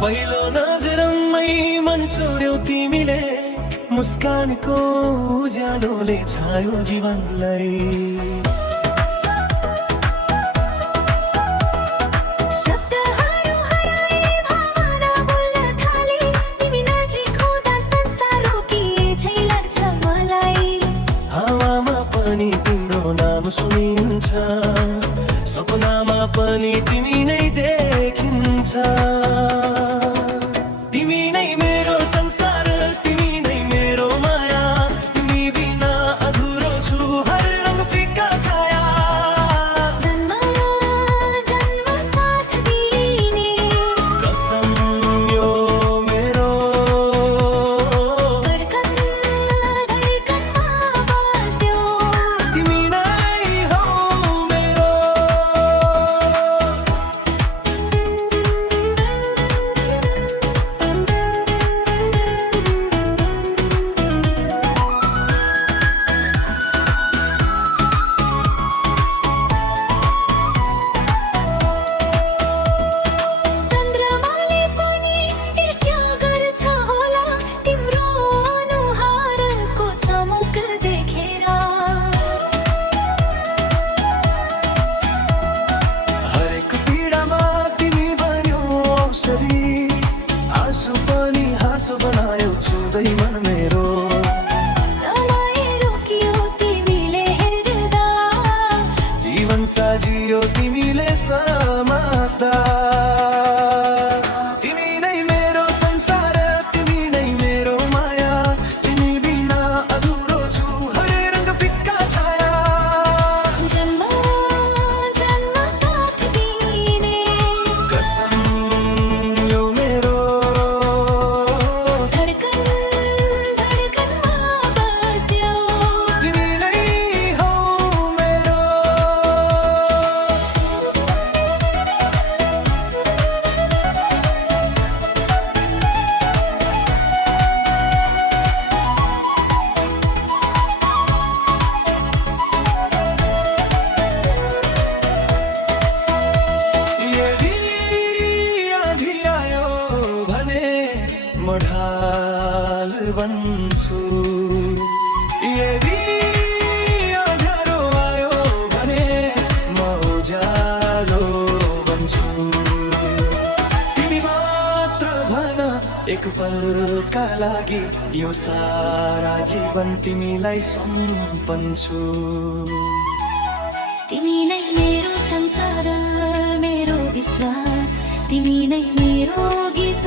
पहिलो नजरमै मन छोड्यौ तिमीले, मुस्कानको उज्यालोले छायो जीवनलाई। शब्दहरू हराए भावना बोल्न थाले, तिमी नजिक हुँदा संसार रोकिएझै लाग्छ मलाई। हावामा पनि तिम्रो नाम सुनिन्छ, सपनामा पनि तिमी नै देखिन्छ। तिमी नै मेरो संसार, तिमी नै मेरो माया, तिमी बिना अधुरो छु हर रंग फिक्का छाया। जन्म जन्म साथ दिने कसम यो मेरो, धडकन धडकनमा बस्यो। तिमी नै हौ मेरो। चन्द्रमाले पनि ईर्ष्या गर्छ होला, तिम्रो अनुहारको चमक देखेर। हरेक पीडामा तिमी बन्यौ औषधि, आँसु पनि हाँसो बनायौ छुँदै मन मेरो। समय रोकियो तिमीले हेर्दा, जीवन साजियो तिमीले समात्दा। तिमी नै मेरो संसार, तिमी नै मेरो माया, तिमी बिना अधुरो छु हर रंग फिक्का छाया। जन्म जन्म साथ दिने कसम यो मेरो, धडकन धडकनमा बस्यो। तिमी नै हौ मेरो। यदि आँधी आयो भने म ढाल बन्छु, यदि अँध्यारो आयो भने म उज्यालो बन्छु। तिमी मात्र भन एक पलका लागि, यो सारा जीवन तिमीलाई सुम्पन्छु। तिमी नै मेरो संसार, मेरो विश्वास, तिमी नै मेरो गीत।